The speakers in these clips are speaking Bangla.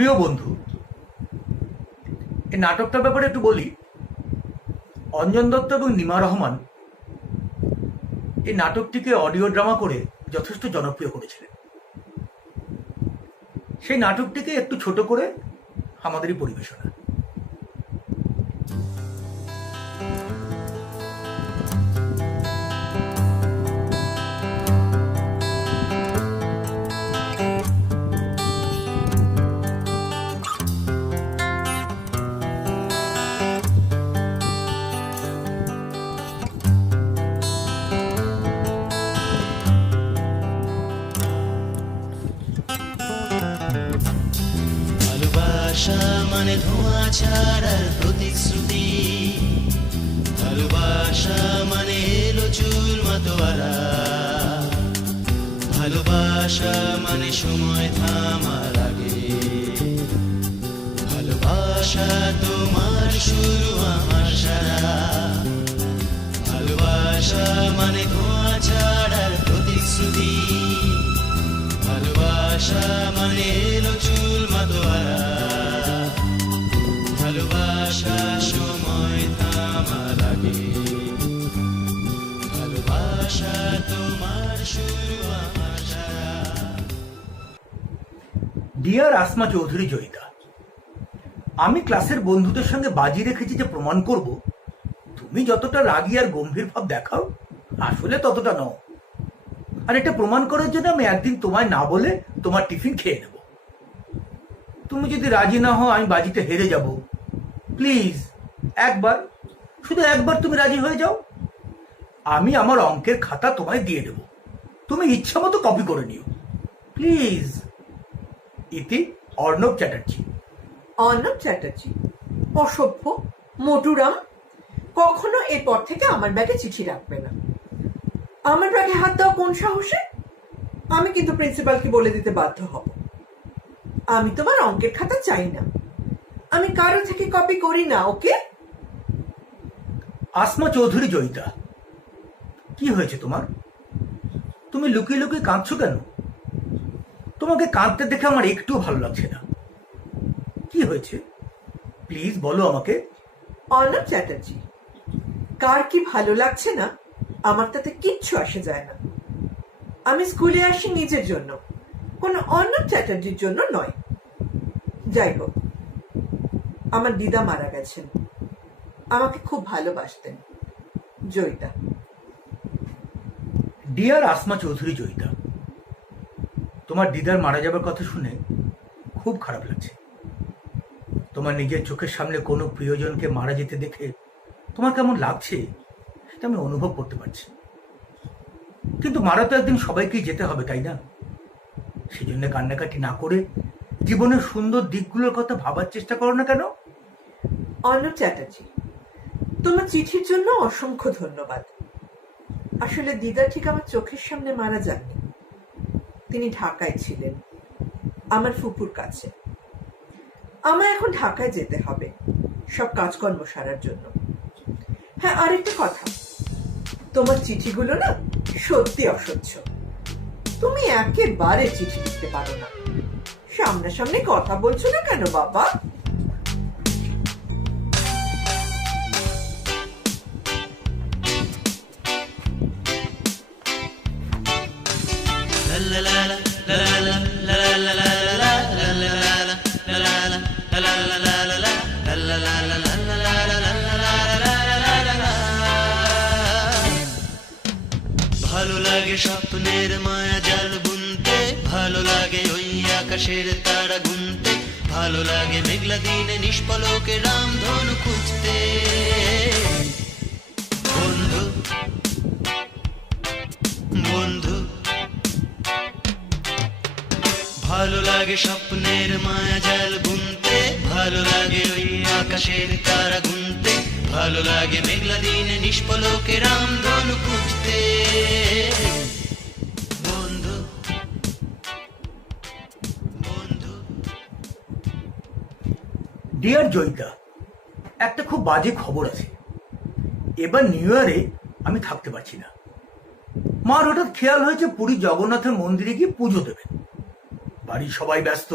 প্রিয় বন্ধু, এই নাটকটার ব্যাপারে একটু বলি। অঞ্জন দত্ত এবং নিমা রহমান এই নাটকটিকে অডিও ড্রামা করে যথেষ্ট জনপ্রিয় করেছিলেন। সেই নাটকটিকে একটু ছোট করে আমাদেরই পরিবেশনা। ভালোবাসা মানে ধোঁয়া ছাড়ার প্রতিশ্রুতি, ভালোবাসা মানে এলো চুল মাতোয়ারা, ভালোবাসা মানে সময় থামার আগে, ভালোবাসা তোমার শুরু আমার সারা, ভালোবাসা মানে ধোঁয়া ছাড়ার প্রতিশ্রুতি, ভালোবাসা মানে এলো চুল মাতোয়ারা, ভালোবাসা সময় থামার আগে, ভালোবাসা তোমার শুরু আমার সারা। ডিয়ার আসমা চৌধুরী জয়িতা, আমি ক্লাসের বন্ধুদের সঙ্গে বাজি রেখেছি যে প্রমাণ করব তুমি যতটা রাগী আর গম্ভীর ভাব দেখাও আসলে ততটা নও। আর এটা প্রমাণ করার জন্য আমি একদিন তোমায় না বলে তোমার টিফিন খেয়ে নেব। তুমি যদি রাজি না হও আমি বাজিতে হেরে যাব। প্লিজ একবার, শুধু একবার তুমি রাজি হয়ে যাও। আমি আমার অঙ্কের খাতা তোমায় দিয়ে দেব, তুমি ইচ্ছা মতো কপি করে নিও। প্লিজ। ইতি অর্ণব চ্যাটার্জি। অর্ণব চ্যাটার্জি অসভ্য মোটুরাম, কখনো এরপর থেকে আমার ব্যাগে চিঠি রাখবে না। আমার ব্যাগে হাত দেওয়া কোন সাহসে? আমি কিন্তু প্রিন্সিপালকে বলে দিতে বাধ্য হব। আমি তোমার অঙ্কের খাতা চাই না, আমি কারো থেকে কপি করি না। ওকে? আসমা চৌধুরী জয়িতা, কি হয়েছে তোমার? তুমি লুকিয়ে লুকিয়ে কাঁদছো কেন? তোমাকে কাঁদতে দেখে আমার একটুও ভালো লাগছে না। কি হয়েছে প্লিজ বলো আমাকে। অর্ণব চ্যাটার্জি, কার কি ভালো লাগছে না আমার তাতে কিচ্ছু আসে যায় না। আমি স্কুলে আসি নিজের জন্য, কোনো অর্ণব চ্যাটার্জির জন্য নয়। যাই হোক, আমার দিদা মারা গেছেন, আমাকে খুব ভালোবাসতেন। জয়িতা। ডিয়ার আসমা চৌধুরী জয়িতা, তোমার দিদার মারা যাবার কথা শুনে খুব খারাপ লাগছে। তোমার নিজের চোখের সামনে কোনো প্রিয়জনকে মারা যেতে দেখে তোমার কেমন লাগছে সেটা আমি অনুভব করতে পারছি। কিন্তু মারা তো একদিন সবাইকেই যেতে হবে, তাই না? সেই জন্য কান্নাকাটি না করে জীবনের সুন্দর দিকগুলোর কথা ভাবার চেষ্টা করো না কেন? অর্ণব চ্যাটার্জি, তোমার চিঠির জন্য অসংখ্য ধন্যবাদ। আসলে দিদা ঠিক আমার চোখের সামনে মারা যাননি, তিনি ঢাকায় ছিলেন আমার ফুপুর কাছে। আমায় এখন ঢাকায় যেতে হবে সব কাজকর্ম সারার জন্য। হ্যাঁ, আরেকটা কথা, তোমার চিঠিগুলো না সত্যি অসহ্য। তুমি একেবারে চিঠি লিখতে পারো না। সামনাসামনি কথা বলছো না কেন বাবা? ভালো লাগে স্বপ্নের মায়া জাল বুনতে, ভালো লাগে ওই আকাশের তারা গুনতে, ভালো লাগে মেঘলা দিনে নিষ্পলকে রামধনু খুঁজতে। বন্ধু বন্ধু, ভালো লাগে স্বপ্নের মায়া জাল বুনতে, ভালো লাগে ওই আকাশের তারা গুনতে, ভালো লাগে মেঘলা দিনে নিষ্পলকে রামধনু খুঁজতে। বন্ধু বন্ধু। ডিয়ার জয়িতা, একটা খুব বাজে খবর আছে। এবার নিউ ইয়ারে আমি থাকতে পারছি না। মার হঠাৎ খেয়াল হয়েছে পুরী জগন্নাথের মন্দিরে গিয়ে পুজো দেবেন। বাড়ির সবাই ব্যস্ত,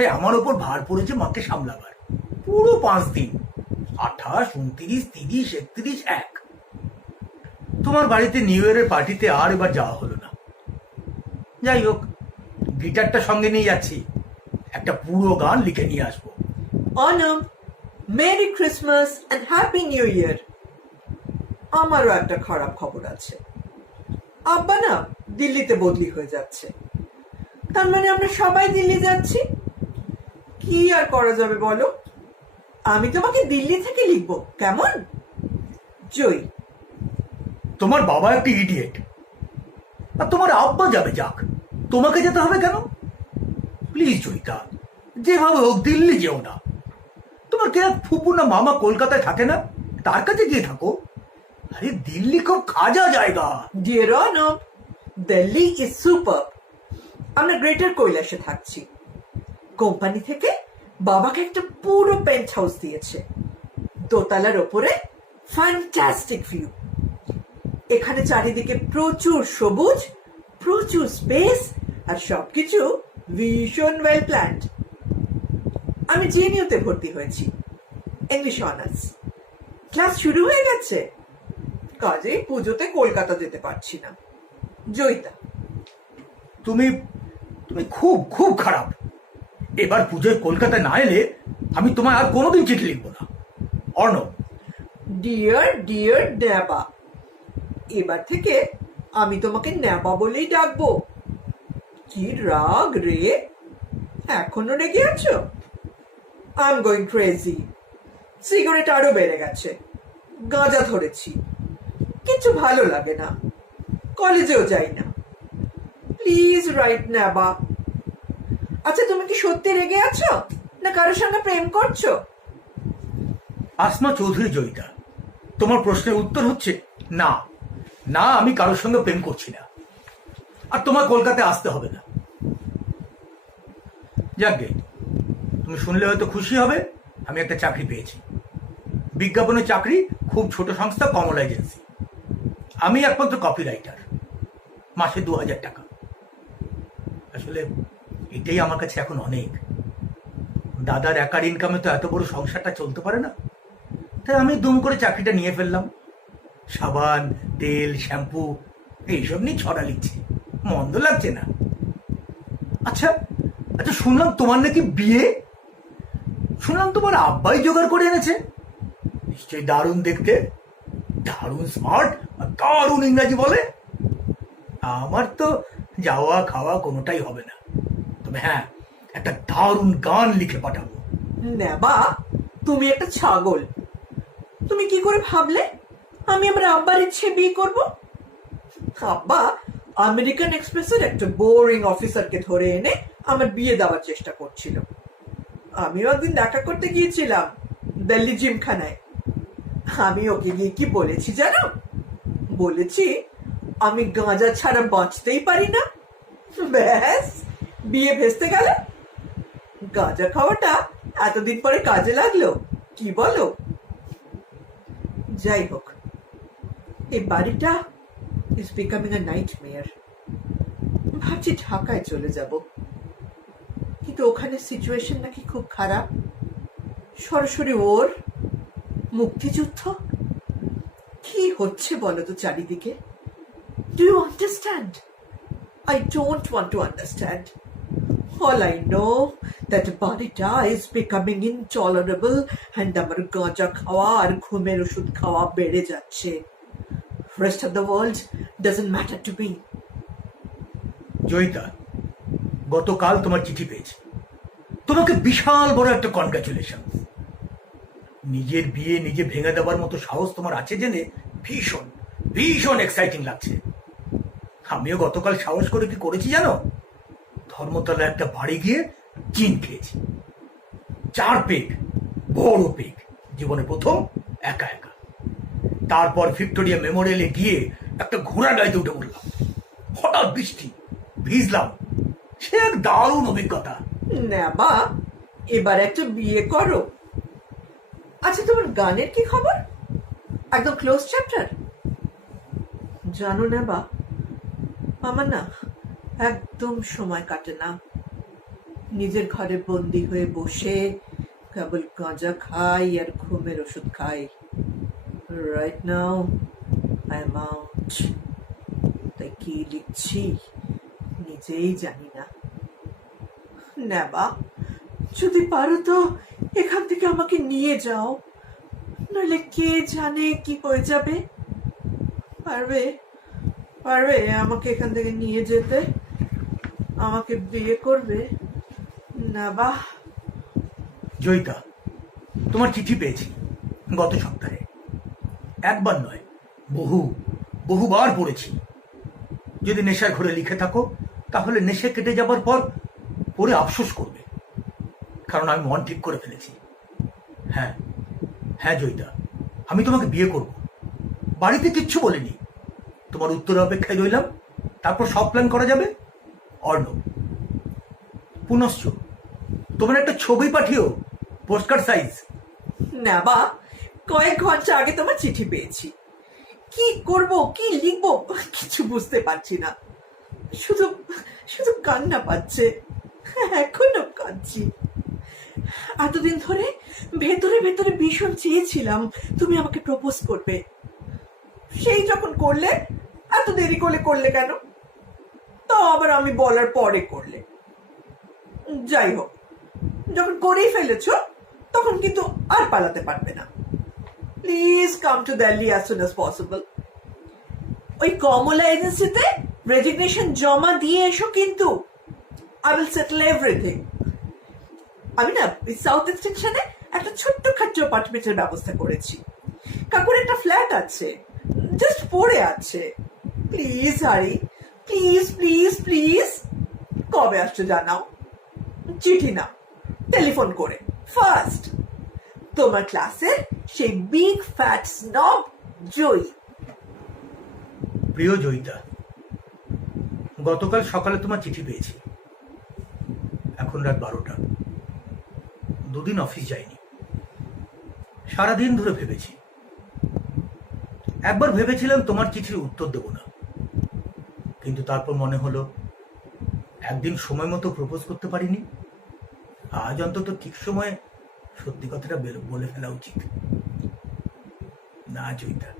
তাই আমার ওপর ভার পড়েছে মাকে সামলাবার। পুরো 5 দিন, 28, 29, 30, 31, 1। তোমার বাড়িতে নিউ ইয়ারের পার্টিতে আর এবার যাওয়া হলো না। যাই হোক, গিটারটা সঙ্গে নিয়ে যাচ্ছি, একটা পুরো গান লিখে নিয়ে আসবো। Anam, merry Christmas and happy new year. আমারও একটা খারাপ খবর আছে। আব্বা না দিল্লিতে বদলি হয়ে যাচ্ছে। তার মানে আমরা সবাই দিল্লি যাচ্ছি। কি আর করা যাবে বলো? আমি তোমাকে দিল্লি থেকে লিখবো, কেমন? জয়। তোমার বাবা একটা ইডিয়েট, আর তোমার আব্বা যাবে যাক, তোমাকে যেতে হবে কেন? প্লিজ জয়িতা, যেভাবে হোক দিল্লি যেও না। তোমার কে ফুপু না মামা কলকাতায় থাকে না, তার কাছে গিয়ে থাকো। আরে দিল্লি খুব খাজা জায়গা। Dear Anab, Delhi is super. আমরা গ্রেটার কৈলাসে থাকছি। কোম্পানি থেকে বাবাকে একটা পুরো পেন্ট হাউস দিয়েছে, দোতলার ওপরে ফ্যান্টাস্টিক ভিউ। এখানে চারিদিকে প্রচুর সবুজ, প্রচুর স্পেস, আর সবকিছু ভীষণ ওয়েল প্ল্যান্ড। আমি জেএনইউতে ভর্তি হয়েছি, ইংলিশ অনার্স। ক্লাস শুরু হয়ে গেছে, কাজে পুজোতে কলকাতা যেতে পারছি না। জয়িতা, তুমি তুমি খুব খুব খারাপ। এবার পুজোয় কলকাতায় না এলে আমি তোমায় আর কোনোদিন চিঠি লিখবো না। অর্ণব। ডিয়ার ডিয়ার ন্যাবা, এবার থেকে আমি তোমাকে ন্যাবা বলেই ডাকবো। কি রাগ রে, এখনো রেগে আছো? I am going crazy. Cigarette আরো বেড়ে গেছে, গাঁজা ধরেছি, কিছু ভালো লাগে না, কলেজেও যাই না। প্লিজ রাইট ন্যাবা। আচ্ছা, তুমি কি সত্যি রেগে আছো না কারোর সঙ্গে প্রেম করছো? আসমা চৌধুরী জয়িতা, তোমার প্রশ্নের উত্তর হচ্ছে না। না, আমি কারোর সঙ্গে প্রেম করছি না, আর তোমার কলকাতায় আসতে হবে না। যাকগে, তুমি শুনলে হয়তো খুশি হবে, আমি একটা চাকরি পেয়েছি। বিজ্ঞাপনের চাকরি, খুব ছোট সংস্থা, কমলা এজেন্সি। আমি একমাত্র কপি রাইটার, মাসে 2000 টাকা। আসলে এটাই আমার কাছে এখন অনেক। দাদার একার ইনকামে তো এত বড় সংসারটা চলতে পারে না, তাই আমি দুম করে চাকরিটা নিয়ে ফেললাম। সাবান, তেল, শ্যাম্পু এইসব নিয়ে ছড়া লিখছি, মন্দ লাগছে না। আচ্ছা আচ্ছা, শুনলাম তোমার নাকি বিয়ে। শুনলাম তোমার আব্বাই জোগাড় করে এনেছে। নিশ্চয়ই দারুণ দেখতে, দারুণ স্মার্ট, আর দারুণ ইংরাজি বলে। আমার তো যাওয়া খাওয়া কোনোটাই হবে না, তবে হ্যাঁ, একটা দারুণ গান লিখে পাঠাবো। নেবা, তুমি একটা ছাগল। তুমি কি করে ভাবলে আমি আমার আব্বার ইচ্ছে বিয়ে করব? আব্বা আমেরিকান এক্সপ্রেসের একটা বোরিং অফিসারকে ধরে এনে আমার বিয়ে দেওয়ার চেষ্টা করছিল। আমিও একদিন দেখা করতে গিয়েছিলাম দিল্লি জিমখানায়। আমি ওকে গিয়ে কি বলেছি জানো? বলেছি আমি গাঁজা ছাড়া বাঁচতেই পারি না। ব্যাস, বিয়ে ভেস্তে গেল। গাঁজা খাওয়াটা এতদিন পরে কাজে লাগলো, কি বলো? যাই হোক, এই বাড়িটা ইজ বিকামিং আ নাইটমেয়ার। ভাবছি ঢাকায় চলে যাব, কিন্তু ওখানে সিচুয়েশন নাকি খুব খারাপ। সরাসরি ওর মুক্তিযুদ্ধ। কি হচ্ছে বলো তো চারিদিকে? Do you understand? I don't want to understand. All I know that বাড়িটা is becoming intolerable and আমার গাঁজা খাওয়া আর ঘুমের ওষুধ খাওয়া বেড়ে যাচ্ছে। Rest of the world doesn't matter to me. Joyita, গতকাল তোমার চিঠি পেয়েছি। তোমাকে বিশাল বড় একটা কনগ্রাচুলেশন। নিজের বিয়ে নিজে ভেঙে দেওয়ার মতো সাহস তোমার আছে জেনে ভীষণ ভীষণ এক্সাইটিং লাগছে। আমিও গতকাল সাহস করে কি করেছি জানো? ধর্মতলা একটা বাড়ি গিয়ে চিন খেয়েছি। 4 পেগ, বড় পেগ, জীবনে প্রথম, একা একা। তারপর ভিক্টোরিয়া মেমোরিয়ালে গিয়ে একটা ঘোড়া গাড়িতে উঠে পড়লাম। হঠাৎ বৃষ্টি, ভিজলাম। সে এক দারুণ অভিজ্ঞতা। নেবা, এবার একটা বিয়ে করো। আচ্ছা, তোমার গানের কি খবর? একদম ক্লোজ চ্যাপ্টার? জানো নেবা, আমার না একদম সময় কাটে না। নিজের ঘরে বন্দি হয়ে বসে কেবল গাঁজা খাই আর ঘুমের ওষুধ খাই। Right now I am out. তাই কি লিখছি নিজেই জানি না। নেবা, যদি পারো তো এখান থেকে আমাকে নিয়ে যাও, নইলে কে জানে কি হয়ে যাবে। পারবে পারবে আমাকে এখান থেকে নিয়ে যেতে? আমাকে বিয়ে করবে? নেবা। জয়িতা, তোমার চিঠি পেয়েছি গত সপ্তাহে। একবার নয়, বহুবার পড়েছি। যদি নেশার ঘরে লিখে থাকো তাহলে নেশা কেটে যাবার পর পড়ে আফসোস করবে, কারণ আমি মন ঠিক করে ফেলেছি। হ্যাঁ হ্যাঁ জয়িতা, আমি তোমাকে বিয়ে করব। বাড়িতে কিচ্ছু বলিনি, তোমার উত্তরের অপেক্ষায় রইলাম, তারপর সব প্ল্যান করা যাবে। অর্ণব। পুনশ্চ তোমার একটা ছবি পাঠিও, পোস্টকার্ড সাইজ। নেবা, কয়েক ঘন্টা আগে তোমার চিঠি পেয়েছি। কি করব, কি লিখবো কিছু বুঝতে পারছি না। শুধু শুধু কান্না পাচ্ছে, এখনো কাঁদছি। এতদিন ধরে ভেতরে ভেতরে ভীষণ চেয়েছিলাম তুমি আমাকে প্রপোজ করবে। সেই যখন করলে, এত দেরি করলে কেন? তাও আবার আমি বলার পরে করলে। যাই হোক, যখন করেই ফেলেছো তখন কিন্তু আর পালাতে পারবে না। Please come to Delhi as soon as possible. ওই কমলা এজেন্সিতে রেজিগনেশন জমা দিয়ে এসো কিন্তু। I will settle everything. আমি না ওই সাউথ এক্সটেনশনে একটা ছোট্ট খাট্ট অ্যাপার্টমেন্টের ব্যবস্থা করেছি। কাকুর একটা ফ্ল্যাট আছে, জাস্ট পড়ে আছে। প্লিজ হারি, প্লিজ প্লিজ প্লিজ। কবে আসছো জানাও, চিঠি না, টেলিফোন করে ফার্স্ট। তোমার ক্লাসের সেই বিগ ফ্যাট স্নব জয়ী। প্রিয় জয়িতা, গতকাল সকালে তোমার চিঠি পেয়েছি। এখন রাত 12টা। দুদিন অফিস যাইনি। সারাদিন ধরে ভেবেছি। একবার ভেবেছিলাম তোমার চিঠির উত্তর দেব না, কিন্তু তারপর মনে হলো একদিন সময় মতো প্রপোজ করতে পারিনি, আজ অন্তত ঠিক সময়ে সত্যি কথাটা বলে ফেলা উচিত। না জয়িতা,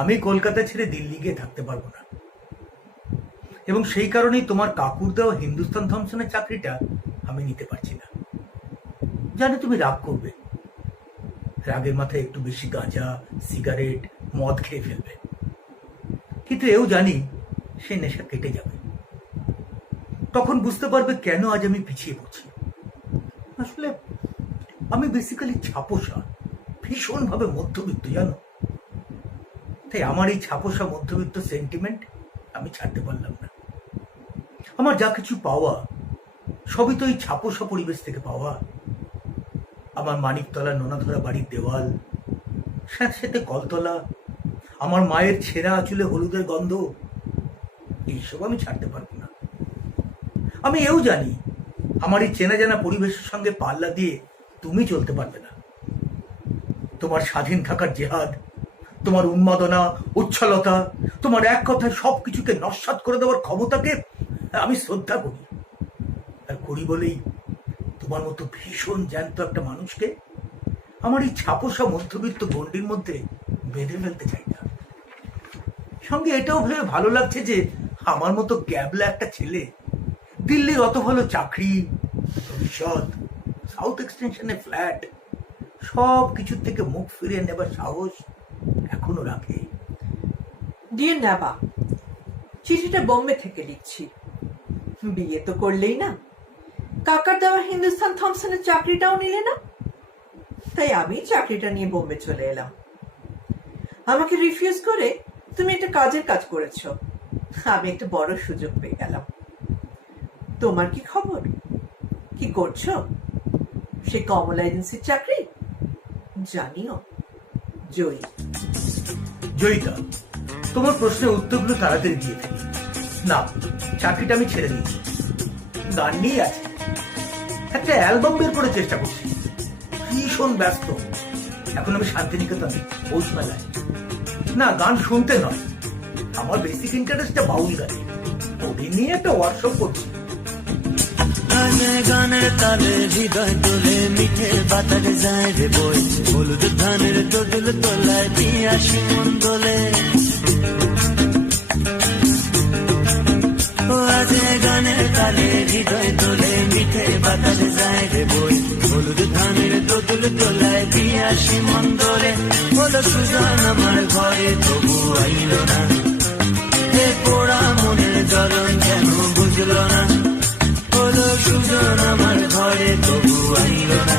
আমি কলকাতা ছেড়ে দিল্লি গিয়ে থাকতে পারবো না, এবং সেই কারণেই তোমার কাকুর দেওয়া হিন্দুস্তান থমসনের চাকরিটা আমি নিতে পারছি না। জানি তুমি রাগ করবে, রাগের মাথায় একটু বেশি গাঁজা, সিগারেট, মদ খেয়ে ফেলবে, কিন্তু এও জানি সে নেশা কেটে যাবে। তখন বুঝতে পারবে কেন আজ আমি পিছিয়ে পড়ছি। আসলে আমি বেসিক্যালি ছাপোষা, ভীষণভাবে মধ্যবিত্ত, জানো। তাই আমার এই ছাপোষা মধ্যবিত্ত সেন্টিমেন্ট আমি ছাড়তে পারলাম না। আমার যা কিছু পাওয়া সবই তো এই ছাপোষা পরিবেশ থেকে পাওয়া। আমার মানিকতলা নোনাধরা বাড়ির দেওয়াল, সাথে সাথে কলতলা, আমার মায়ের ছেঁড়া আঁচলে হলুদের গন্ধ, এইসব আমি ছাড়তে পারবো না। আমি এও জানি আমার এই চেনা জানা পরিবেশের সঙ্গে পাল্লা দিয়ে তুমি চলতে পারবে না। তোমার স্বাধীন থাকার জেহাদ, তোমার উন্মাদনা, উচ্ছলতা, তোমার এক কথায় সবকিছুকে নস্যাৎ করে দেওয়ার ক্ষমতাকে আমি শ্রদ্ধা করি। আর করি বলেই তোমার মতো ভীষণ জ্যান্ত একটা মানুষকে আমার এই ছাপোষা মধ্যবিত্ত গণ্ডির মধ্যে বেঁধে ফেলতে চাই না। সঙ্গে এটাও ভেবে ভালো লাগছে যে আমার মতো ক্যাবলা একটা ছেলে দিল্লির অত ভালো চাকরি, ভবিষ্যৎ, সাউথ এক্সটেনশনে ফ্ল্যাট, সব কিছুর থেকে মুখ ফিরিয়ে নেবার সাহস এখনো রাখে। ডিয়ার নেবা, চিঠিটা বোম্বে থেকে লিখছি। বিয়ে তো করলেই না, কাকার দেওয়া হিন্দুস্তান থমসনের চাকরিটাও নিলে না, তাই আমি চাকরিটা নিয়ে বোম্বে চলে এলাম। আমাকে রিফিউজ করে তুমি একটা কাজের কাজ করেছো, আমি একটা বড় সুযোগ পেয়ে গেলাম। তোমার কি খবর, কি করছো? সে কমলা এজেন্সির চাকরি জানিও। জয়ী। জয়িতা, তোমার প্রশ্নের উত্তরগুলো তাড়াতাড়ি দিয়ে ফেলি। না, চাকরিটা আমি ছেড়ে দিয়েছি, গান নিয়ে আছি। একটা অ্যালবাম বের করে চেষ্টা করছি, ভীষণ ব্যস্ত। এখন আমি শান্তিনিকেতনে, পৌষ মেলায়। না, গান শুনতে নয়, আমার বেসিক ইন্টারেস্টটা বাউল গানে, ওদের নিয়ে একটা ওয়ার্কশপ করছি। তালে হৃদয় তোলে মিঠে বাতারে যায় রে বই হলুদ ধানের দোদুল তোলায় পিয়াসি মন দোলে ও আজ গানের তালে হৃদয় তোলে মিঠে বাতারে যায় রে বই হলুদ ধানের দোদুল তোলায় পিয়াসি মন দোলে হলো সুজন আমার ঘরে তবু আইল না এ পোড়া মনের জ্বলন যেন বুঝলো না হলো সুজন আমার ঘরে তবু আইল না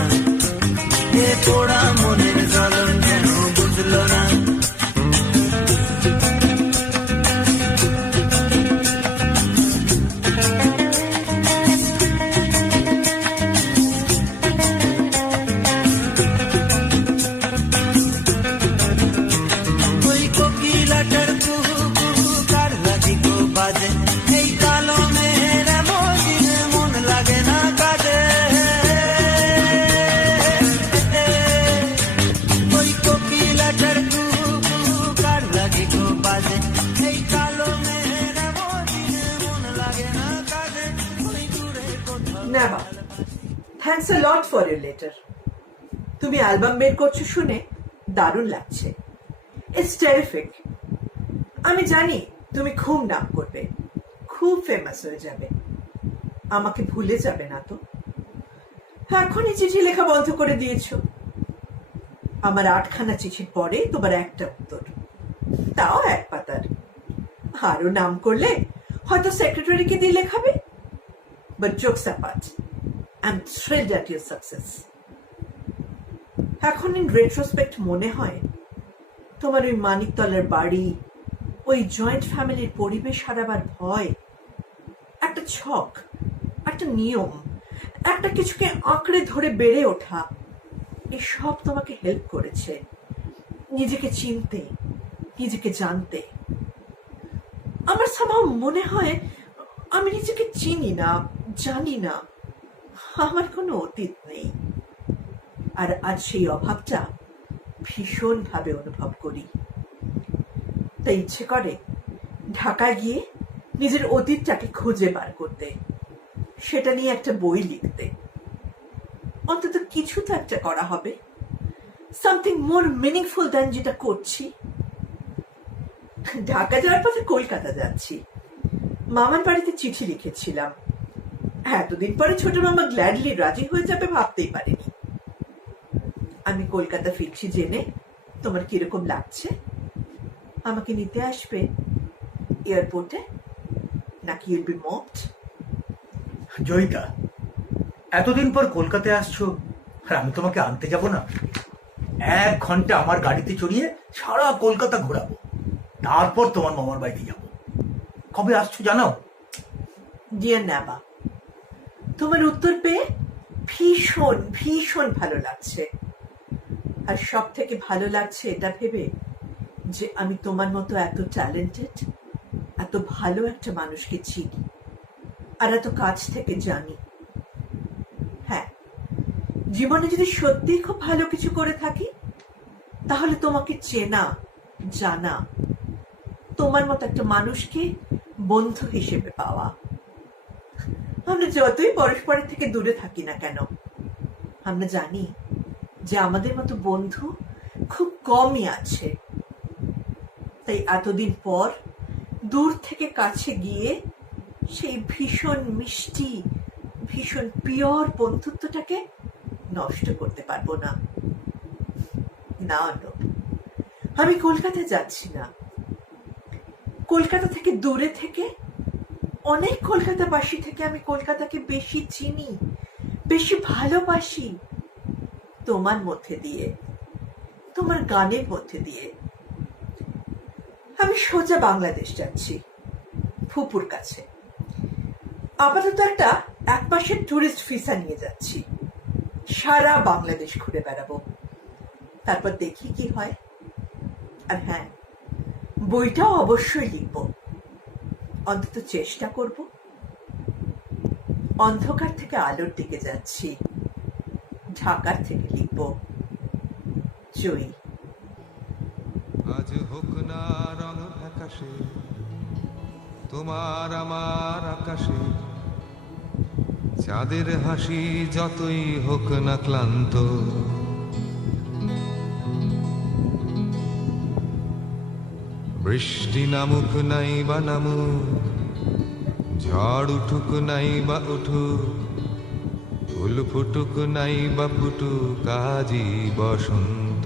এ পোড়া মনের জ্বলন যেন বুঝলো না ওই কোকিলাটার কুহু কুহু কার লাগি গো বাজে এই কালো মেঘের এমন দিনে মন লাগে না কাজে ওই কোকিলাটার কুহু কুহু কার লাগি গো বাজে এই কালো মেঘের এমন দিনে মন লাগে না কাজে ওই দূরে কোথাও Neva, thanks a lot for your letter. তুমি অ্যালবাম বের করছো শুনে দারুণ লাগছে। It's terrific. আমি জানি তুমি খুব নাম করবে, খুব ফেমাস হয়ে যাবে। আমাকে ভুলে যাবে না তো? এখনই চিঠি লেখা বন্ধ করে দিয়েছো। আমার 8খানা চিঠির পরে তোমার একটা উত্তর, তাও 1 পাতার। আরো নাম করলে হয়তো সেক্রেটারিকে দিয়ে লেখাবে। But jokes apart, I'm thrilled at your success. এখন ইন রেট্রোস্পেক্ট মনে হয় তোমার ওই মানিকতলার বাড়ি, ওই জয়েন্ট ফ্যামিলির পরিবেশ হারাবার ভয়, একটা ছক, একটা নিয়ম, একটা কিছুকে আঁকড়ে ধরে বেড়ে ওঠা, এসব তোমাকে হেল্প করেছে নিজেকে চিনতে, নিজেকে জানতে। আমার somehow মনে হয় আমি নিজেকে চিনি না, জানি না, আমার কোনো অতীত নেই। আর আজ সেই অভাবটা ভীষণভাবে অনুভব করি। তাই ইচ্ছে করে ঢাকায় গিয়ে নিজের অতীতটাকে খুঁজে বার করতে, সেটা নিয়ে একটা বই লিখতে। অন্তত কিছু তো একটা করা হবে, সামথিং মোর মিনিংফুল দ্যান যেটা করছি। ঢাকা যাওয়ার পথে কলকাতা যাচ্ছি। মামার বাড়িতে চিঠি লিখেছিলাম। এতদিন পরে ছোট মামা গ্ল্যাডলি রাজি হয়ে যাবে ভাবতেই পারিনি। আমি কলকাতা ফিরছি জেনে তোমার কিরকম লাগছে? আমাকে নিতে আসবে এয়ারপোর্টে, নাকি ইউল বি মকড? জয়িতা, এতদিন পর কলকাতায় আসছো আর আমি তোমাকে আনতে যাব না? 1 ঘন্টা আমার গাড়িতে চড়িয়ে সারা কলকাতা ঘোরাবো, তারপর তোমার মামার বাড়িতে যাব। কবে আসছো জানাও? ডিয়ার নেভা, তোমার উত্তর পেয়ে ভীষণ ভীষণ ভালো লাগছে। আর সব থেকে ভালো লাগছে এটা ভেবে যে আমি তোমার মতো এত ট্যালেন্টেড, এত ভালো একটা মানুষকে চিনি আর এত কাছ থেকে জানি। হ্যাঁ, জীবনে যদি সত্যি খুব ভালো কিছু করে থাকি, তাহলে তোমাকে চেনা, জানা, তোমার মতো একটা মানুষকে বন্ধু হিসেবে পাওয়া। আমরা যতই পরস্পরের থেকে দূরে থাকি না কেন, আমরা জানি যে আমাদের মতো বন্ধু খুব কমই আছে। তাই এতদিন পর দূর থেকে কাছে গিয়ে সেই ভীষণ মিষ্টি, ভীষণ পিওর বন্ধুত্বটাকে নষ্ট করতে পারবো না। না, আমি কলকাতা যাচ্ছি না। কলকাতা থেকে দূরে থেকে, অনেক কলকাতাবাসী থেকে আমি কলকাতাকে বেশি চিনি, বেশি ভালোবাসি। তোমার মধ্যে দিয়ে, তোমার গানের মধ্যে দিয়ে। আমি সোজা বাংলাদেশ যাচ্ছি, ফুপুর কাছে। আপাতত একটা 1 মাসের ট্যুরিস্ট ভিসা নিয়ে যাচ্ছি। সারা বাংলাদেশ ঘুরে বেড়াবো, তারপর দেখি কি হয়। আর হ্যাঁ, বইটাও অবশ্যই লিখব, অন্তত চেষ্টা করব। অন্ধকার থেকে আলোর দিকে যাচ্ছি, ঢাকার থেকে লিখব জয়ী। আজ হোক না রং আকাশে, তোমার আমার আকাশে চাঁদের হাসি যতই হোক না ক্লান্ত, বৃষ্টি নামুক নাই বা নামুক, ঝড় উঠুক নাই বা উঠুক, ফুল ফুটুক নাই বা ফুটুক, আজই বসন্ত।